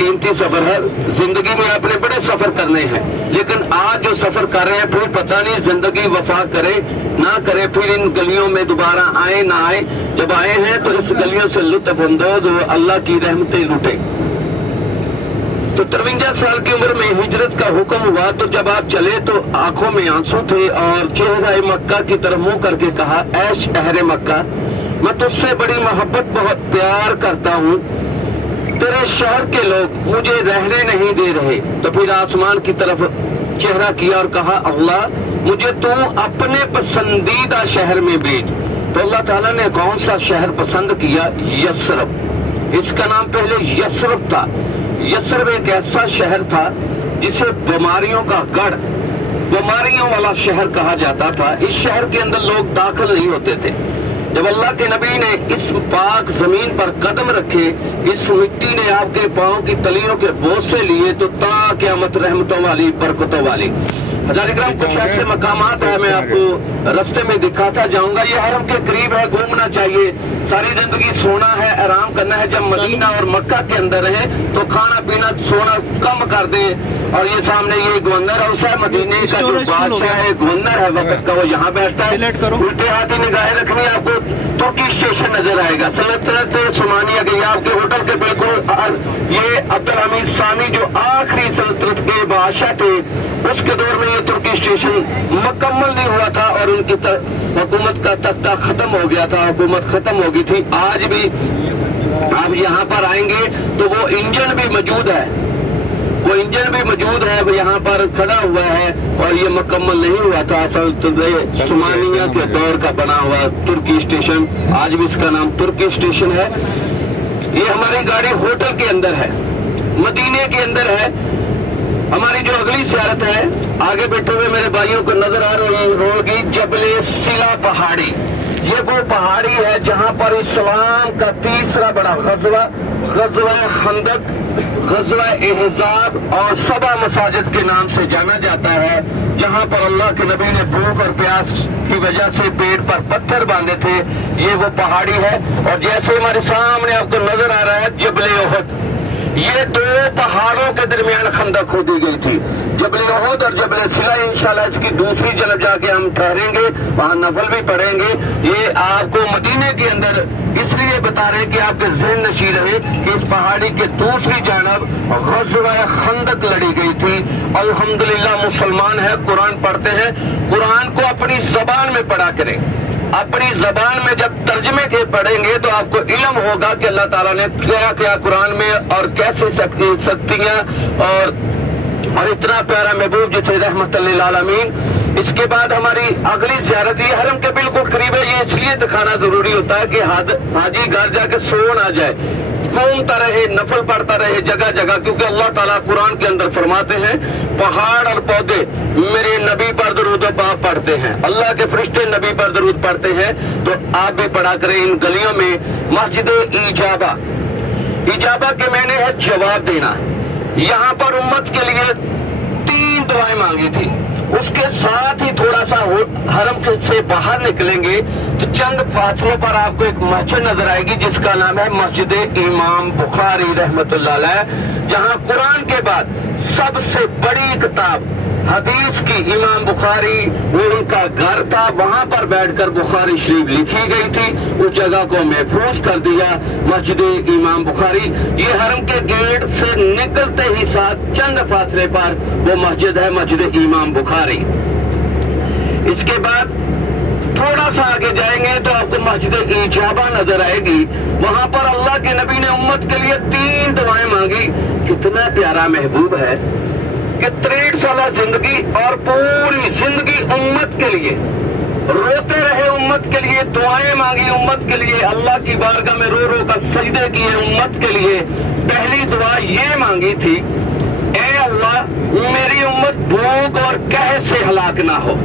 कीमती सफर है। जिंदगी में आपने बड़े सफर करने हैं, लेकिन आज जो सफर कर रहे हैं फिर पता नहीं जिंदगी वफा करे ना करे, फिर इन गलियों में दोबारा आए ना आए। जब आए हैं तो इस गलियों से लुत्फ अंदोज हो, अल्लाह की रहमतें लुटे। तो 53 साल की उम्र में हिजरत का हुक्म हुआ, तो जब आप चले तो आंखों में आंसू थे और चेहरा मक्का की तरफ मुंह करके कहा, ऐ शहर मक्का, मैं तुझसे बड़ी मोहब्बत बहुत प्यार करता हूँ, तेरे शहर के लोग मुझे रहने नहीं दे रहे। तो फिर आसमान की तरफ चेहरा किया और कहा, अल्लाह मुझे तू अपने पसंदीदा शहर में भेज। तो अल्लाह ताला ने कौन सा शहर पसंद किया? यस्रब। इसका नाम पहले यस्रब था। यस्रब एक ऐसा शहर था जिसे बीमारियों का गढ़, बीमारियों वाला शहर कहा जाता था। इस शहर के अंदर लोग दाखिल नहीं होते थे। जब अल्लाह के नबी ने इस पाक जमीन पर कदम रखे, इस मिट्टी ने आपके पांव की तलियों के बोझ लिए, तो ता क़यामत रहमतों वाली, बरकतों वाली। हज़ार इकराम, कुछ ऐसे मकामात है, मैं आपको रास्ते में दिखाता जाऊंगा। ये हरम के करीब है, घूमना चाहिए। सारी जिंदगी सोना है, आराम करना है। जब मदीना और मक्का के अंदर है तो खाना पीना सोना कम कर दे। और ये सामने ये गवर्नर हाउस है, मदीने का जो बादशाह है, गवर्नर है वक्त का, वो यहाँ बैठता है। उल्टे हाथ ही निगाहें रखनी, आपको तुर्की स्टेशन नजर आएगा। सल्तनत उस्मानिया के आपके होटल के बिल्कुल ये अब्दुल हमीद सामी जो आखिरी सल्तनत के बादशाह थे, उसके दौर में ये तुर्की स्टेशन मुकम्मल नहीं हुआ था और उनकी हुकूमत का तख्ता खत्म हो गया था, हुकूमत खत्म हो गई थी। आज भी आप यहाँ पर आएंगे तो वो इंजन भी मौजूद है, वो इंजन भी मौजूद है, वो यहाँ पर खड़ा हुआ है और ये मुकम्मल नहीं हुआ था। सल्तनत उस्मानिया के दौर का बना हुआ तुर्की स्टेशन, आज भी इसका नाम तुर्की स्टेशन है। ये हमारी गाड़ी होटल के अंदर है, मदीने के अंदर है। हमारी जो अगली ज़ियारत है, आगे बैठे हुए मेरे भाइयों को नजर आ रही होगी, जबले सिला पहाड़ी। ये वो पहाड़ी है जहाँ पर इस्लाम का तीसरा बड़ा गज़वा, गज़वा खंदक, गज़वा एहज़ाब और सबा मसाजिद के नाम से जाना जाता है, जहाँ पर अल्लाह के नबी ने भूख और प्यास की वजह से पेट पर पत्थर बांधे थे। ये वो पहाड़ी है। और जैसे हमारे सामने आपको नजर आ रहा है जबले ओहद, ये दो पहाड़ों के दरमियान खंदक खोदी गई थी, जबल ओहद और जबल सिला। इंशाल्लाह इसकी दूसरी जगह जाके हम ठहरेंगे, वहाँ नफल भी पढ़ेंगे। ये आपको मदीने के अंदर इसलिए बता रहे कि आपके ज़हन नशीं रहे कि इस पहाड़ी के दूसरी जानब ग़ज़वा खंदक लड़ी गई थी। अल्हम्दुलिल्लाह मुसलमान है, कुरान पढ़ते हैं, कुरान को अपनी जबान में पढ़ा करें। अपनी जबान में जब तर्जमे के पढ़ेंगे तो आपको इल्म होगा कि अल्लाह ताला ने क्या क्या कुरान में और कैसे शक्तियां और इतना प्यारा महबूब जिसे रहमतुल लिल आलमीन। इसके बाद हमारी अगली ज़ियारत ये हरम के बिल्कुल करीब है। ये इसलिए दिखाना जरूरी होता है कि हाजी घर जाके सो ना जाए, घूमता रहे, नफल पढ़ता रहे जगह जगह, क्योंकि अल्लाह ताला कुरान के अंदर फरमाते हैं, पहाड़ और पौधे मेरे नबी पर दरूद पाक पढ़ते हैं, अल्लाह के फरिश्ते नबी पर दरूद पढ़ते हैं। तो आप भी पढ़ा करें इन गलियों में। मस्जिद इजाबा, इजाबा के मैंने है जवाब देना। यहाँ पर उम्मत के लिए 3 दुआएं मांगी थी। उसके साथ ही थोड़ा सा हरम से बाहर निकलेंगे तो चंद फासलों पर आपको एक मस्जिद नजर आएगी जिसका नाम है मस्जिद इमाम बुखारी रहमतुल्लाह अलैह, जहाँ कुरान के बाद सबसे बड़ी किताब हदीस की इमाम बुखारी, वो उनका घर था, वहां पर बैठकर बुखारी शरीफ लिखी गई थी। उस जगह को महफूज कर दिया, मस्जिद इमाम बुखारी। ये हरम के गेट से निकलते ही साथ चंद फासले पर वो मस्जिद है, मस्जिद इमाम बुखारी। इसके बाद थोड़ा सा आगे जाएंगे तो आपको मस्जिद इजाबा नजर आएगी। वहां पर अल्लाह के नबी ने उम्मत के लिए 3 दुआएं मांगी। कितना प्यारा महबूब है कि 63 साल जिंदगी और पूरी जिंदगी उम्मत के लिए रोते रहे, उम्मत के लिए दुआएं मांगी, उम्मत के लिए अल्लाह की बारगाह में रो रो कर सजदे किए उम्मत के लिए। पहली दुआ ये मांगी थी, ए अल्लाह मेरी उम्मत भूख और कह से हलाक ना हो।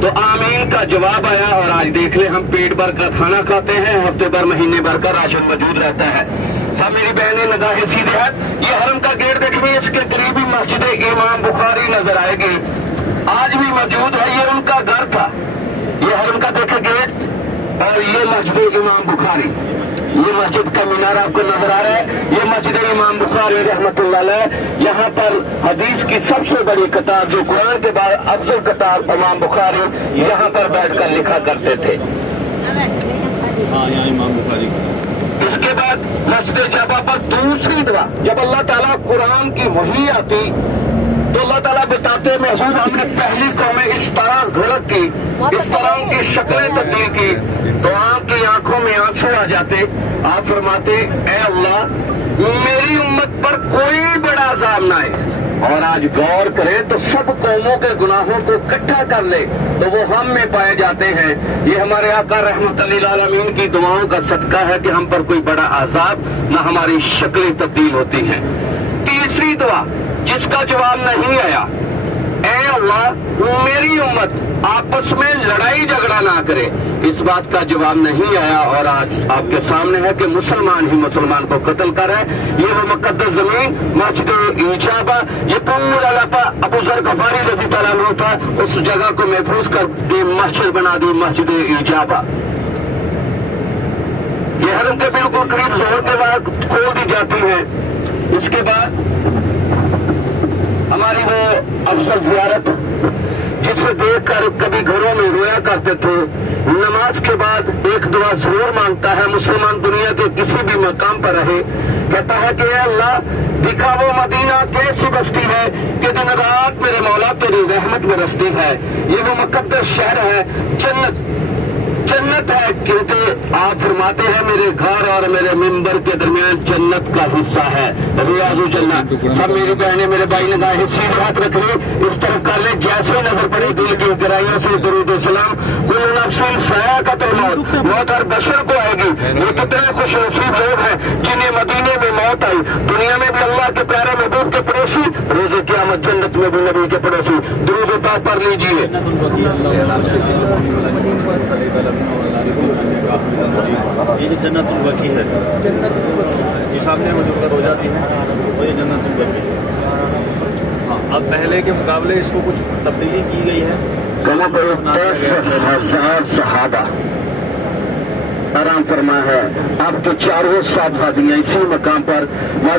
तो आमीन का जवाब आया और आज देख ले हम पेट भर का खाना खाते हैं, हफ्ते भर महीने भर का राशन मौजूद रहता है। सब मेरी बहनें निगाहें सीधे हाथ, ये हरम का गेट देखिए, इसके करीब ही मस्जिद इमाम बुखारी नजर आएगी, आज भी मौजूद है। ये उनका घर था, ये हरम का देखे गेट और ये मस्जिद इमाम बुखारी। یہ مسجد کا مینار آپ کو نظر آ رہا ہے، یہ مسجد امام بخاری رحمۃ اللہ علیہ۔ یہاں پر حدیث کی سب سے بڑی کتاب جو قرآن کے بعد افضل کتاب امام بخاری یہاں پر بیٹھ کر لکھا کرتے تھے۔ یہاں امام بخاری۔ اس کے بعد مسجد جابا پر دوسری دعا، جب اللہ تعالیٰ قرآن کی وحی آتی تو اللہ تعالیٰ بتاتے محسوس ہم نے پہلی قومیں اس طرح غلط کی، اس طرح ان کی شکلیں تبدیل کی تو آپ کی آنکھوں میں آنسو آ جاتے۔ آپ فرماتے اے اللہ میری امت پر کوئی بڑا عذاب نہ آئے، اور آج غور کریں تو سب قوموں کے گناہوں کو اکٹھا کر لے تو وہ ہم میں پائے جاتے ہیں۔ یہ ہمارے آقا رحمت للعالمین کی دعاؤں کا صدقہ ہے کہ ہم پر کوئی بڑا عذاب نہ ہماری شکلیں تبدیل ہوتی ہیں۔ تیسری دعا جس کا جواب نہیں آیا، اے اللہ میری امت آپس میں لڑائی جھگڑا نہ کرے، اس بات کا جواب نہیں آیا، اور آج آپ کے سامنے ہے کہ مسلمان ہی مسلمان کو قتل کر ہے۔ یہ وہ مقدس زمین مسجد ایجابہ، یہ پورا علاقہ ابو ذر غفاری رضی تعالیٰ عنہ تھا، اس جگہ کو محفوظ کر کے مسجد بنا دی، مسجد ایجابہ۔ یہ حرم کے بالکل قریب ظہر کے بعد کھول دی جاتی ہے۔ اس کے بعد ہماری وہ افضل زیارت جسے دیکھ کر کبھی گھروں میں رویا کرتے تھے، نماز کے بعد ایک دعا ضرور مانگتا ہے مسلمان دنیا کے کسی بھی مقام پر رہے، کہتا ہے کہ اے اللہ دکھا وہ مدینہ کیسی بستی ہے کہ دن رات میرے مولا تیری رحمت میں رستی ہے۔ یہ وہ مقدس شہر ہے، جنت ہے، کیونکہ آپ فرماتے ہیں میرے گھر اور میرے ممبر کے درمیان جنت کا حصہ ہے۔ ریاض الجنہ۔ سب میری بہنیں میرے بھائی نے کہا سیدھے ہاتھ رکھ لے، اس طرف کر لے، جیسے ہی نظر پڑے دل کی گہرائیوں سے درود و سلام۔ کل نفس ذائقۃ الموت، موت ہر بشر کو آئے گی۔ یہ کتنے خوش نصیب لوگ ہیں جنہیں مدینے میں موت آئی، دنیا میں بھی اللہ کے پیارے محبوب کے پڑوسی، روز قیامت جنت میں بھی نبی کے پڑوسی۔ درود و پاک پڑھ لیجیے۔ یہ جو جنت البقی ہے، یہ سامنے میں جو کر ہو جاتی ہے وہ یہ جنت البقی ہے۔ ہاں، اب پہلے کے مقابلے اس کو کچھ تبدیلی کی گئی ہے۔ کم از کم 10,000 صحابہ آرام فرما ہے، آپ کے چاروں صاحبزادیاں اسی مقام پر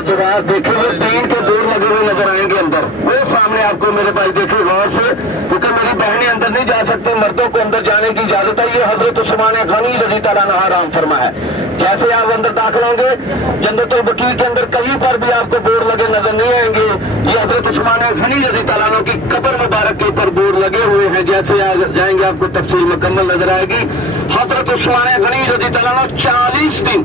جب آپ دیکھیں وہ تین کے دور لگے ہوئے نظر آئیں گے اندر، وہ سامنے آپ کو میرے بھائی دیکھیں غور سے، کیونکہ میری بہنیں اندر نہیں جا سکتی، مردوں کو اندر جانے کی اجازت ہے۔ یہ حضرت عثمان غنی رضی تعالیٰ عنہ آرام فرما ہے۔ جیسے آپ اندر داخل ہوں گے جنت البقیع کے اندر کہیں پر بھی آپ کو بورڈ لگے نظر نہیں آئیں گے، یہ حضرت عثمان غنی رضی تعالیٰ عنہ کی قبر مبارک کے اوپر بورڈ لگے ہوئے ہیں۔ جیسے جائیں گے آپ کو تفصیل مکمل نظر آئے گی۔ حضرت عثمان غنی رضی تعالیٰ عنہ 40 دن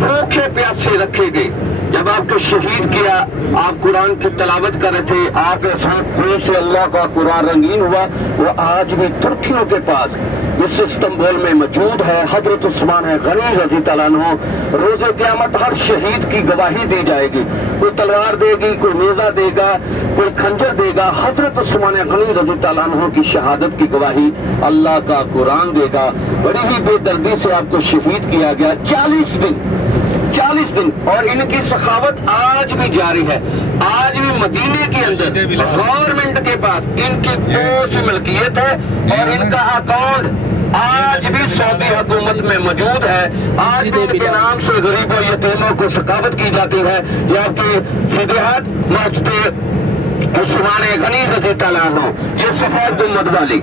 بھوکے پیاسے رکھے گئے۔ جب آپ کو شہید کیا، آپ قرآن کی تلاوت کر رہے تھے، آپ کے ساتھ خون سے اللہ کا قرآن رنگین ہوا، وہ آج بھی ترکیوں کے پاس اس استنبول میں موجود ہے۔ حضرت عثمان غنی رضی تعالیٰ عنہ، روز قیامت ہر شہید کی گواہی دی جائے گی، کوئی تلوار دے گی، کوئی نیزہ دے گا، کوئی خنجر دے گا۔ حضرت عثمان غنی رضی تعالیٰ عنہ کی شہادت کی گواہی اللہ کا قرآن دے گا۔ بڑی ہی بے دردی سے آپ کو شہید کیا گیا، 40 دن، اور ان کی سخاوت آج بھی جاری ہے۔ آج بھی مدینے کے اندر گورنمنٹ کے پاس ان کی کچھ ملکیت ہے، اور ان کا اکاؤنٹ آج بھی سعودی حکومت میں موجود ہے۔ آج بھی ان کے نام سے غریبوں یتیموں کو سخاوت کی جاتی ہے۔ یہ آپ کے سیدھے ہاتھ مسجد عثمان غنی رضی تعالیٰ عنہ، یہ سفید گنبد والی،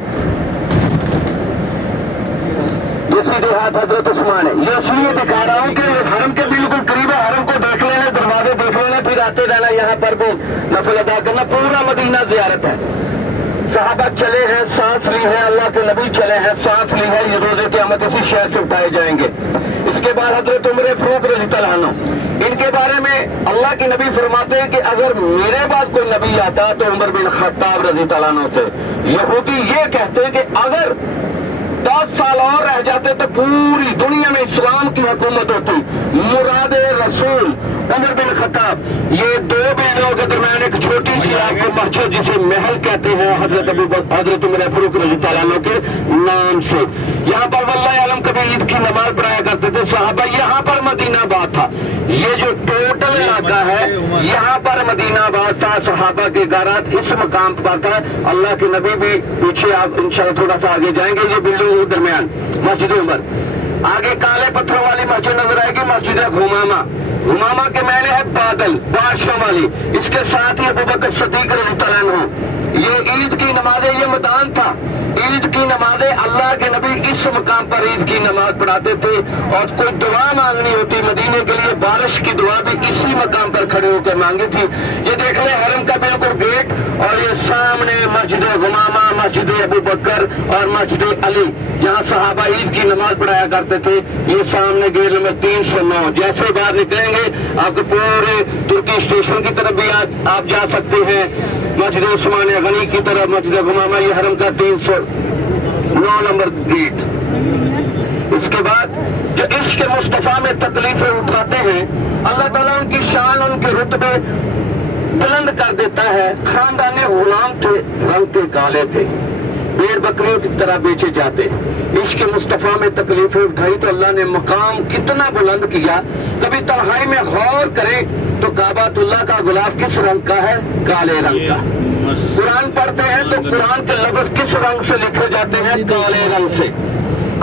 یہ سیدھے ہاتھ حضرت عثمان ہے۔ یہ اس لیے دکھا رہا ہوں کہ حرم کے بالکل قریب ہے، حرم کو دیکھ لینا، دروازے دیکھ لینا، پھر آتے رہنا، یہاں پر وہ نفل ادا کرنا، پورا مدینہ زیارت ہے۔ صحابہ چلے ہیں، سانس لی ہے، اللہ کے نبی چلے ہیں، سانس لی ہے، یہ روز قیامت اسی شہر سے اٹھائے جائیں گے۔ اس کے بعد حضرت عمر فاروق رضی اللہ عنہ، ان کے بارے میں اللہ کے نبی فرماتے ہیں کہ اگر میرے بعد کوئی نبی آتا تو عمر بن خطاب رضی اللہ عنہ تھے۔ یہودی یہ کہتے ہیں کہ اگر 10 سال اور رہ جاتے تو پوری دنیا میں اسلام کی حکومت ہوتی۔ مراد رسول عمر بن خطاب، یہ دو بیڑیوں کے درمیان ایک چھوٹی سی آپ کو مسجد جسے محل کہتے ہیں حضرت عمر فاروق رضی اللہ عنہ کے نام سے، یہاں پر واللہ عالم کبھی عید کی نماز پڑھایا کرتے تھے صحابہ۔ یہاں پر مدینہ آباد تھا، یہ جو ٹوٹل علاقہ ہے یہاں پر مدینہ آباد تھا، صحابہ کے غارات اس مقام پر تھا۔ اللہ کے نبی بھی پیچھے آپ انشاءاللہ تھوڑا سا آگے جائیں گے، یہ بلڈنگ درمیان مسجد عمر، आगे काले पत्थरों वाली मस्जिद नजर आएगी, मस्जिद घुमामा। घुमामा के मैंने है बादल, बादशाह वाली। इसके साथ ही अबू बकर सिद्दीक रज़ियल्लाहु अन्हु। ये ईद की नमाज़ें, ये मैदान था। ईद की नमाज़ें अल्लाह के नबी इस मकाम पर ईद की नमाज पढ़ाते थे, और कोई दुआ मांगनी होती मदीने के लिए, बारिश की दुआ भी इसी मकाम पर खड़े होकर मांगी थी। ये देख ले हरम का बिल्कुल गेट, और ये सामने मस्जिद घुमामा, मस्जिद अबू बकर और मस्जिद अली, यहाँ सहाबा ईद की नमाज पढ़ाया करते थे। ये सामने गेट नंबर 309। जैसे बाहर निकलेंगे आपको पूरे तुर्की स्टेशन की तरफ भी आप जा सकते हैं, मस्जिद उस्मान गनी की तरफ, मस्जिद घुमामा, ये हरम का 309 नंबर गेट। इसके बाद जो इश्क मुस्तफा में तकलीफें उठाते हैं, अल्लाह ताला उनकी शान, उनके रुतबे बुलंद कर देता है। खानदाने गुलाम थे, रंग के काले थे, भेड़ बकरियों की तरह बेचे जाते। इश्क मुस्तफा में तकलीफें उठाई तो अल्लाह ने मकाम कितना बुलंद किया। कभी तन्हाई में गौर करें तो काबातुल्लाह का गुलाब किस रंग का है? काले रंग का। कुरान पढ़ते हैं तो कुरान के लफ्ज किस रंग से लिखे जाते हैं? काले रंग से।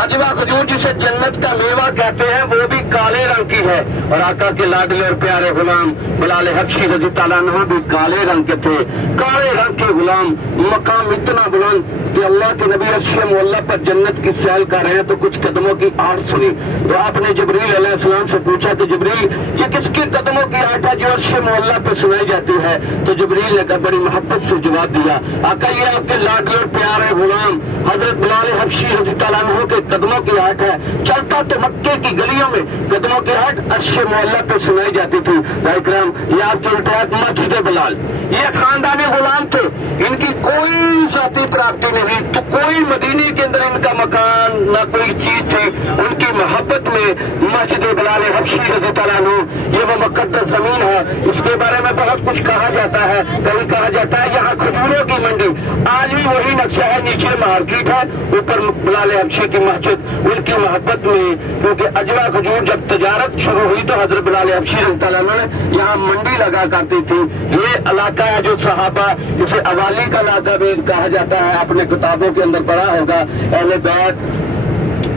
अजवा खजूर जिसे जन्नत का मेवा कहते हैं वो भी काले रंग की है। और आका के लाडले और प्यारे गुलाम बिलाल हबशी रज़ियल्लाहु अन्हु भी काले रंग के थे। काले रंग के गुलाम, मकाम इतना बुलंद कि अल्लाह के नबी अर्श-ए मुअल्ला पर जन्नत की सैर कर रहे हैं तो कुछ कदमों की आहट सुनी तो आपने जिब्रील अलैहिस्सलाम से पूछा कि जिब्रील ये किसके कदमों की आहट है जो अर्श-ए मुअल्ला पे सुनाई जाती है? तो जिब्रील ने बड़ी मोहब्बत से जवाब दिया, आका ये आपके लाडले और प्यारे गुलाम हजरत बिलाल हबशी रज़ियल्लाहु अन्हु के कदमों की आहट है। चलता तो मक्के की गलियों में कदमों की आहट अर्श-ए मुअल्ला पे सुनाई जाती थी। इकराम ये आपके उल्टात मस्जिद बिलाल, ये खानदानी गुलाम थे, इनकी कोई जाती प्राप्ति नहीं, तो कोई मदीने के अंदर इनका मकान ना कोई चीज थी। उनकी मोहब्बत में मस्जिद बिलाल हबशी रज़ियल्लाहु अन्हु ये वो मुक़द्दस जमीन है। इसके बारे में बहुत कुछ कहा जाता है। कभी कहा जाता है यहाँ खजूरों की मंडी, आज भी वही नक्शा है, नीचे मार्केट है, ऊपर बिलाल हबशी की मस्जिद। उनकी मोहब्बत में क्योंकि अजवा खजूर जब तजारत शुरू हुई तो हजरत बिलाल हबशी रज़ियल्लाहु अन्हु ने यहाँ मंडी लगा करती थी। ये इलाका है जो सहाबा, इसे अवाली का इलाका भी कहा जाता है, आपने किताबों के अंदर पढ़ा होगा। अहले बैत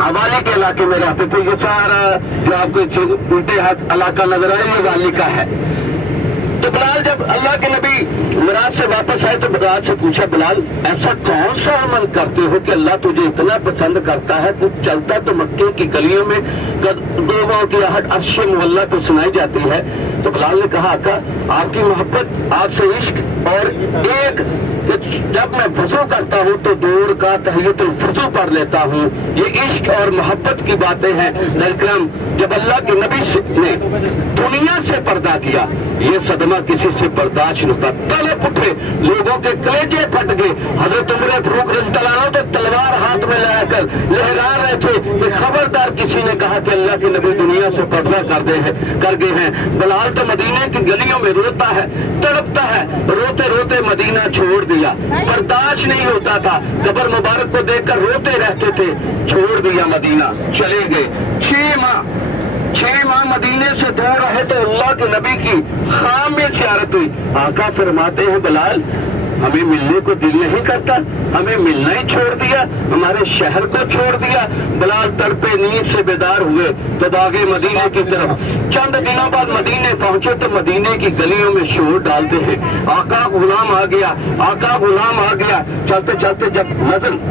अवाली के इलाके में रहते थे। ये सारा जो आपको उल्टे हाथ इलाका नजर आए ये वाली का है। तो बिलाल जब अल्लाह के नबी मिराज से वापस आए तो बिलाल से पूछा, बिलाल ऐसा कौन सा अमल करते हो कि अल्लाह तुझे इतना पसंद करता है? तू चलता तो मक्के की गलियों में कदमों की आहट अर्श-ए मुअल्ला पे सुनाई जाती है। तो बिलाल ने कहा, आका आपकी मोहब्बत, आपसे इश्क, और एक जब मैं वजू करता हूँ तो दूर का तहियतुल वजू पढ़ लेता हूँ। ये इश्क और मोहब्बत की बातें हैं। इकराम जब अल्लाह के नबी ने दुनिया से पर्दा किया, ये सदमा किसी से बर्दाश्त नहीं होता। तड़प उठे, लोगों के कलेजे फट गए। हजरत उमर फारूक रज़ियल्लाहु अन्हु तो तलवार हाथ में लाकर लहरा रहे थे कि खबरदार किसी ने कहा कि अल्लाह के नबी दुनिया से पर्दा कर गए हैं। बिलाल तो मदीने की गलियों में रोता है, तड़पता है, रोते रोते मदीना छोड़ दिया, बर्दाश्त नहीं होता था। कब्र मुबारक को देखकर रोते रहते थे, छोड़ दिया, मदीना चले गए। 6 माह मदीने से दूर रहे तो अल्लाह के नबी की खाम में ज़ियारत हुई। आका फरमाते हैं, बिलाल हमें मिलने को दिल नहीं करता, हमें मिलना ही छोड़ दिया, हमारे शहर को छोड़ दिया। बिलाल तड़पे नींद से बेदार हुए तो भागे मदीने की तरफ। चंद दिनों बाद मदीने पहुंचे तो मदीने की गलियों में शोर डालते हैं, आका गुलाम आ गया, आका गुलाम आ गया। चलते चलते जब नजर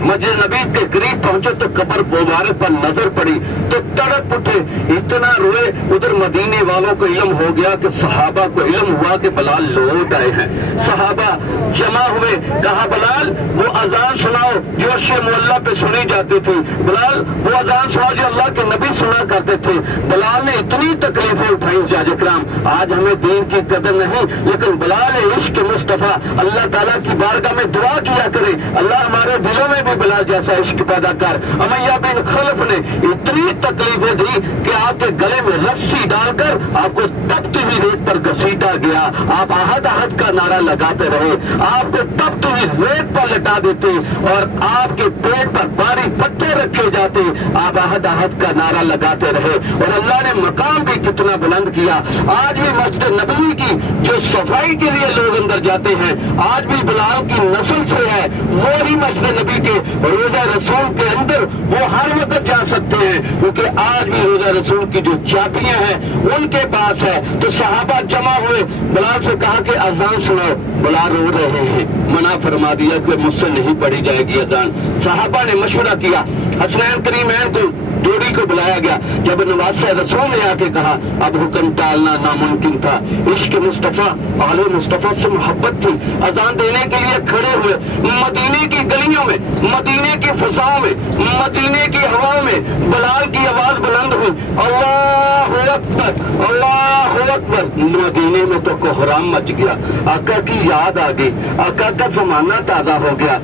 मस्जिद नबी के करीब पहुंचे तो कब्र मुबारक पर नजर पड़ी तो तड़प उठे, इतना रोए। उधर मदीने वालों को इल्म हो गया कि सहाबा को इल्म हुआ कि बिलाल लौट आए हैं। सहाबा जमा हुए, कहा बिलाल वो अजान सुनाओ जो अर्श-ए मुअल्ला पे सुनी जाती थी, बिलाल वो अजान सुनाओ जो अल्लाह के नबी सुना करते थे। बिलाल ने इतनी तकलीफें उठाई जाजिक्राम, आज हमें दीन की कदर नहीं, लेकिन बिलाल इश्क मुस्तफा अल्लाह ताला की बारगाह में दुआ किया करे, अल्लाह हमारे दिलों में बिलाल जैसा इश्क पैदा कर। उमैया बिन खलफ ने इतनी तकलीफें दी कि आपके गले में रस्सी डालकर आपको तपती हुई रेत पर घसीटा गया। आप आहद आहद का नारा लगाते रहे, आपको तपती हुई रेत पर लटा देते और आपके पेट पर भारी पत्थर रखे जाते, आप आहद आहद का नारा लगाते रहे। और अल्लाह ने मकाम भी कितना बुलंद किया। आज भी मस्जिद नबवी की जो सफाई के लिए लोग अंदर जाते हैं, आज भी बिलाल की नस्ल से है, वो ही मस्जिद नबी के रोजा रसूल के अंदर वो हर वक्त जा सकते हैं, क्योंकि आज भी रोजा रसूल की जो चाबियां हैं उनके पास है। तो सहाबा जमा हुए, बिलाल से कहा कि अजान सुनाओ। बिलाल रो रहे हैं, मना फरमा दिया कि मुझसे नहीं पढ़ी जाएगी अजान। सहाबा ने मशवरा किया, हसनैन करीमैन को जोड़ी को बुलाया गया। जब नवासे रसूल ने आके कहा, अब हुक्म टालना नामुमकिन था। इश्क मुस्तफ़ा आले मुस्तफ़ा से मोहब्बत थी। अजान देने के लिए खड़े हुए, मदीने की गलियों में, मदीने की फिजाओं में, मदीने की हवाओं में बिलाल की आवाज बुलंद हुई, अल्लाहु अकबर, अल्लाहु अकबर। मदीने में तो कोहराम मच गया, आका की याद आ गई, आका का जमाना ताजा हो गया।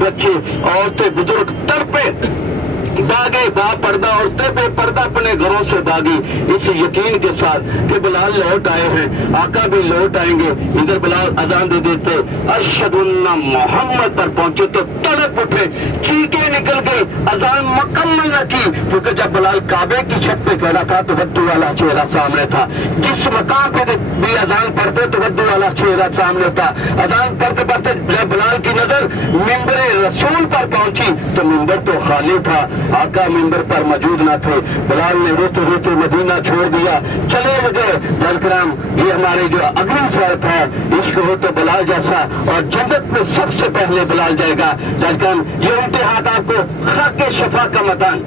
बच्चे, औरतें, बुजुर्ग तड़पे भागे, बापर्दा औरतें बेपर्दा अपने घरों से भागी, इस यकीन के साथ कि बिलाल लौट आए हैं, आका भी लौट आएंगे। इधर बिलाल अजान दे देते, अशहदु अन्ना मोहम्मद पर पहुंचे तो तड़प उठे, चीखें निकल गई, अजान मुकम्मल न की। क्योंकि जब बिलाल काबे की छत पे खड़ा था तो वद्दू वाला चेहरा सामने था। जिस मकाम पे भी अजान पढ़ते तो वद्दू वाला चेहरा सामने था। अजान पढ़ते पढ़ते जब बिलाल की नजर मिंबर रसूल पर पहुंची तो मिंबर तो खाली था, आका मिंबर पर मौजूद न थे। बिलाल ने रोते रोते मदीना छोड़ दिया, चले गए। जलकराम, ये हमारे जो अगली सैर है, इश्क हो तो बिलाल जैसा, और जन्नत में सबसे पहले बिलाल जाएगा। जलकराम, ये उल्टे हाथ आपको खाके शफा का मकान,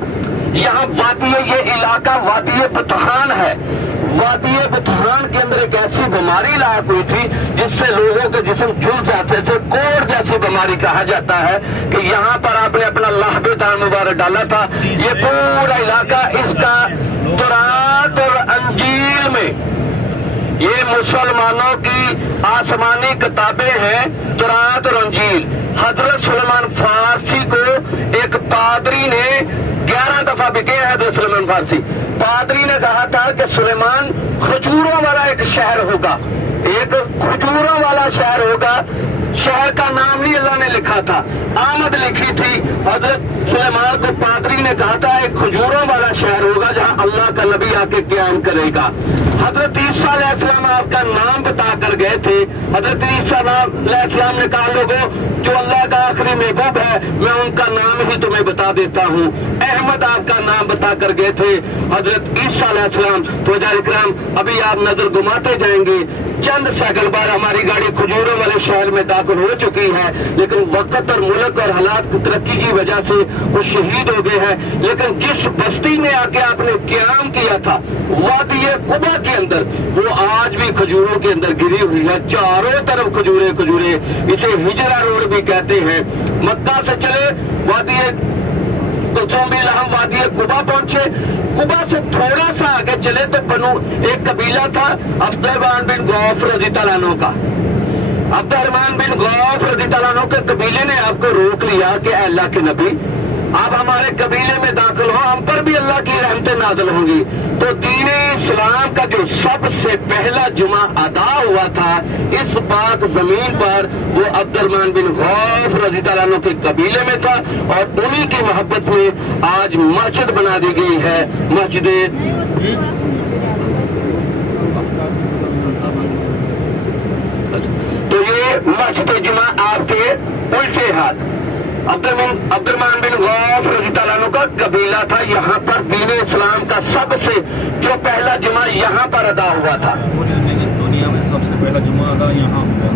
यहाँ वादी, ये इलाका वादी बतहान है। वादी बतहान के अंदर एक ऐसी बीमारी लाक हुई थी जिससे लोगों के जिस्म झुल जाते थे, कोड़ जैसी बीमारी कहा जाता है, कि यहाँ पर आपने अपना लाहबे दान मुबारक डाला था। ये पूरा इलाका इसका तुरात और अंजील में, ये मुसलमानों की आसमानी किताबें हैं, तुरात और अंजील। हजरत सुलेमान फारसी को एक पादरी ने 11 दफा बिके हैं। हजरत सुलेमान फारसी पादरी ने कहा था कि सुलेमान खजूरों वाला एक शहर होगा, एक खजूरों वाला शहर होगा। शहर का नाम नहीं अल्लाह ने लिखा था, आमद लिखी थी। हजरत सुलेमान को पादरी ने कहा था एक खजूरों वाला शहर होगा जहां अल्लाह का नबी आके क्याम करेगा। हजरत ईसा अलैहिस्सलाम आपका नाम बता कर गए थे। हजरत ईसा अलैहिस्सलाम ने कहा, लोगों जो अल्लाह का आखिरी महबूब है मैं उनका नाम ही तुम्हें बता देता हूँ। अहमद आपका नाम बता कर गए थे हजरत ईसा अलैहिस्सलाम। तो इकराम, अभी आप नजर घुमाते जाएंगे, चंद साइकिल बार हमारी गाड़ी खजूरों वाले शहर में दाखिल हो चुकी है, लेकिन वक्त और मुल्क और हालात की तरक्की की वजह से वो शहीद हो गए हैं। लेकिन जिस बस्ती में आके आपने क्याम किया था वादी कुबा के अंदर, वो आज भी खजूरों के अंदर गिरी हुई है, चारों तरफ खजूरे खजूरे। इसे हिजरा रोड भी कहते हैं। मक्का से चले वादी कुलथुम बिन लहम वादी कुबा पहुंचे। कुबा से थोड़ा सा आगे चले तो बनु एक कबीला था अब्दुर्रहमान बिन गौफ रज़ी अल्लाह अन्हु का। अब्दुर्रहमान बिन गौफ रज़ी अल्लाह अन्हु के कबीले ने आपको रोक लिया कि अल्लाह के नबी आप हमारे कबीले में दाखिल हो, हम पर भी अल्लाह की रहमतें नाज़िल होंगी। तो दीन इस्लाम का जो सबसे पहला जुमा अदा हुआ था इस पाक जमीन पर, वो अब्दुर्रहमान बिन गौफ रज़ी अल्लाह अन्हु के कबीले में था, और उन्हीं की मोहब्बत में आज मस्जिद बना दी गई है, मस्जिद। तो ये मस्जिद जुमा आपके उल्टे हाथ अब्दुर्रहमान बिन गौफ रज़ी अल्लाह अन्हु का कबीला था। यहाँ पर दीन इस्लाम का सबसे जो पहला जुमा यहाँ पर अदा हुआ था। दुनिया में सबसे पहला जुमा अदा यहाँ हुआ।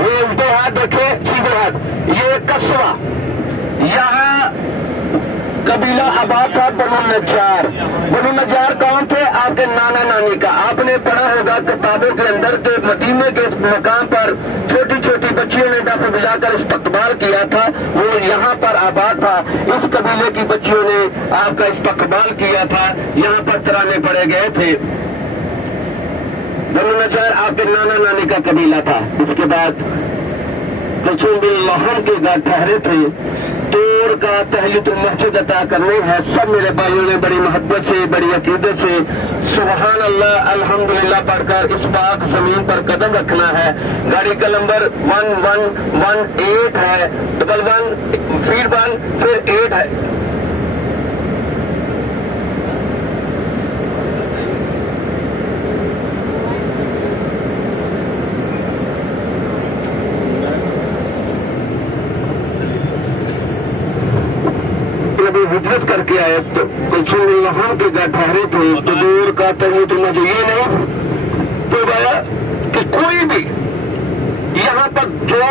ये उल्टे हाथ देखे, सीधे हाथ, ये कस्बा, यहाँ कबीला आबाद था बनु नज्जार। बनु नज्जार कौन थे? आपके नाना नानी का। आपने पढ़ा होगा किताबों के अंदर के मदीने के मकाम पर छोटी छोटी बच्चियों ने डफ बजाकर इस्तकबाल किया था, वो यहाँ पर आबाद था। इस कबीले की बच्चियों ने आपका इस्तकबाल किया था, यहाँ पर तराने पड़े गए थे। बनु नज्जार आपके नाना नानी का कबीला था। इसके बाद कुलथुम बिन लहम के घर ठहरे थे। तोड़ का तहलीतुल मस्जिद अता करने है। सब मेरे भाइयों ने बड़ी मोहब्बत से, बड़ी अकीदत से सुभान अल्लाह अल्हम्दुलिल्लाह पढ़कर इस पाक जमीन पर कदम रखना है। गाड़ी का नंबर 1118 है, 11 फिर 1 फिर 8 है। के आए तो हम के घर ठहरे थे तो 2 रकात तहम्मुत मुझे ये नहीं तो भाया कि कोई भी यहाँ पर जो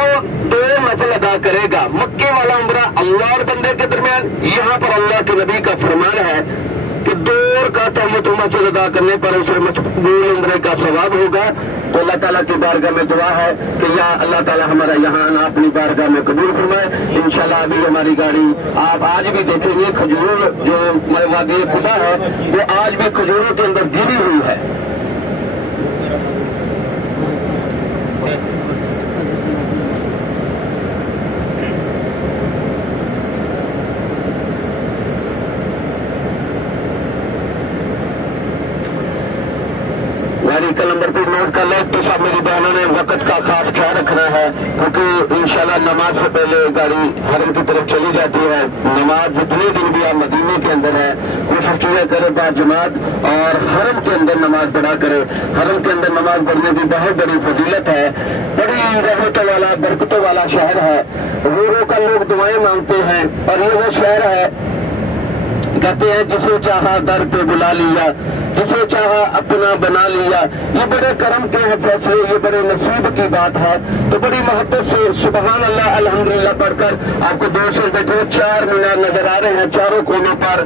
2 नफल अदा करेगा, मक्के वाला उम्रा अल्लाह और बंदे के दरमियान, यहाँ पर अल्लाह के नबी का फरमान है कि 2 रकात तहम्मुत मुझे अदा करने पर उसे मकबूल उम्रे का सवाब होगा। तो अल्लाह ताला की बारगाह में दुआ है कि या अल्लाह ताला हमारा यहाँ आना अपनी बारगाह में कबूल फरमाए। इंशाल्लाह अभी हमारी गाड़ी आप आज भी देखेंगे खजूर जो वादी खुदा है वो आज भी खजूरों के अंदर गिरी हुई है। व्हीकल नंबर प्लेट नोट कर ले। तो सब मेरी बहनों ने वक्त का खास ख्याल रखना है क्योंकि इंशाल्लाह नमाज से पहले गाड़ी हरम की तरफ चली जाती है। नमाज जितने दिन भी आप मदीने के अंदर है कोशिश किया करे बाद जमात और हरम के अंदर नमाज पढ़ा करे। हरम के अंदर नमाज पढ़ने की बहुत बड़ी फजीलत है, बड़ी रहमतों वाला बरकतों वाला शहर है। रोज़ों का लोग दुआएं मांगते हैं और ये वो शहर है कहते हैं जिसे चाहा दर पे बुला लिया, जिसे चाहा अपना बना लिया। ये बड़े करम के हैं फैसले, ये बड़े नसीब की बात है। तो बड़ी मोहब्बत से सुबहान अल्लाह अल्हम्दुलिल्लाह पढ़कर आपको दूर से बैठे 4 मीनार नजर आ रहे हैं चारों कोनों पर।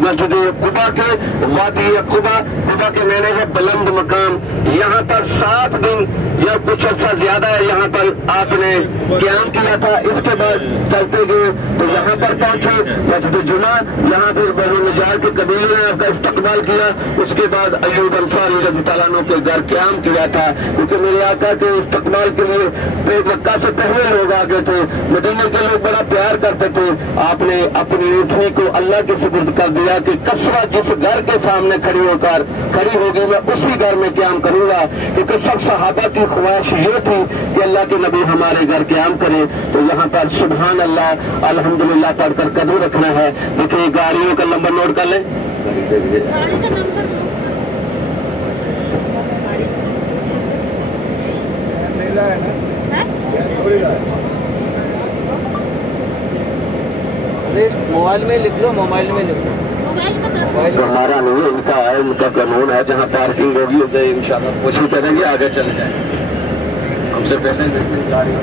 मस्जिद कुबा के वादी कुबा के मैंने है बुलंद मकाम। यहाँ पर 7 दिन या कुछ अर्सा ज्यादा है यहाँ पर आपने क्याम किया था। इसके बाद चलते गए तो यहाँ पर पहुंचे मस्जिद जुमा, यहाँ फिर बनु निजार के कबीले ने आपका इस्तकबाल किया। उसके बाद अयूब अंसारी रज़ी अल्लाह अन्हु के घर क्याम किया था क्योंकि मेरे आका के इस्तकबाल के लिए मक्का से पहले लोग आ गए थे, मदीने के लोग बड़ा प्यार करते थे। आपने अपनी ऊँटनी को अल्लाह के सुपुर्द कर दिया कि कसवा जिस घर के सामने खड़ी होगी मैं उसी घर में क्याम करूंगा क्योंकि सब सहाबा की ख्वाहिश ये थी कि अल्लाह के नबी हमारे घर क्याम करे। तो यहाँ पर सुबहान अल्लाह अल्हम्दुलिल्लाह पढ़कर कदम रखना है। देखिए गाड़ियों का नंबर नोट कर ले। मोबाइल में लिख लो, मोबाइल में लिख लो। हमारा नहीं है, इनका है, इनका कानून है। जहाँ पार्किंग होगी उधर इंशाल्लाह कोशिश करेंगे आगे चले जाए। हमसे पहले गाड़ी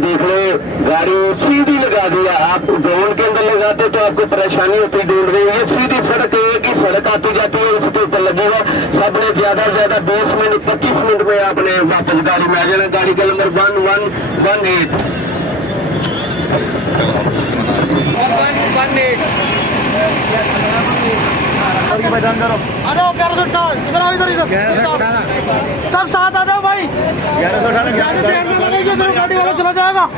देख लो गाड़ी सीधी लगा दिया। आप ग्राउंड के अंदर लगाते तो आपको परेशानी होती ढूंढ रही है। सीधी सड़क है कि सड़क आती जाती है इसके ऊपर लगी है। सबने ज्यादा से ज्यादा 20 मिनट 25 मिनट में आपने वापस गाड़ी में आ जाना। गाड़ी का नंबर 1118 आ जाओ 1118 इधर आओ, इधर सब साथ आ जाओ भाई। 1118 गाड़ी वाला चला जाएगा।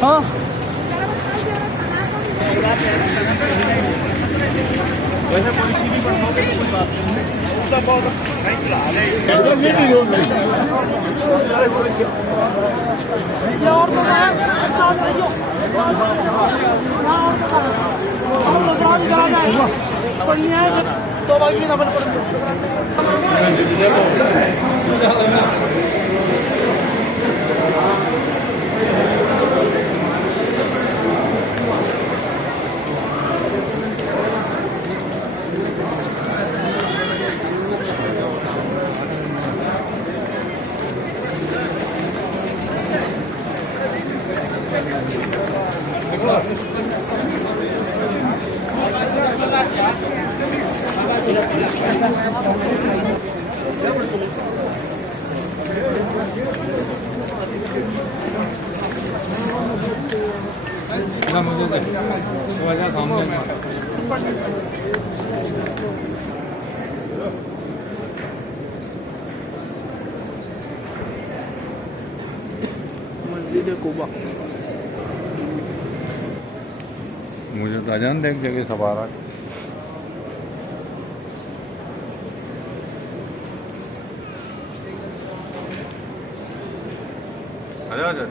हाँ वैसे पॉलिसी भी बनवाओगे कोई बात तो बाकी ना बन मस्जिद कुबा। मुझे तो अजान देख जगह सवार आ जाओ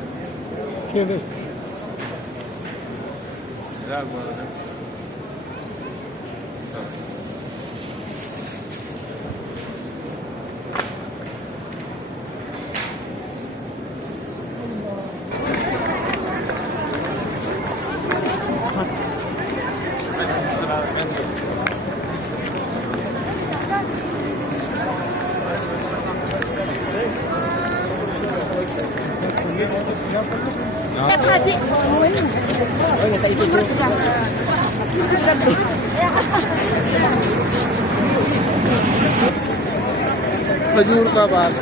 खजूर का बाग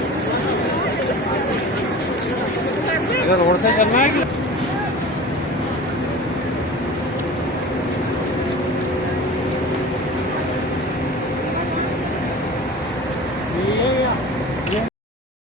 रोड से चलना है कि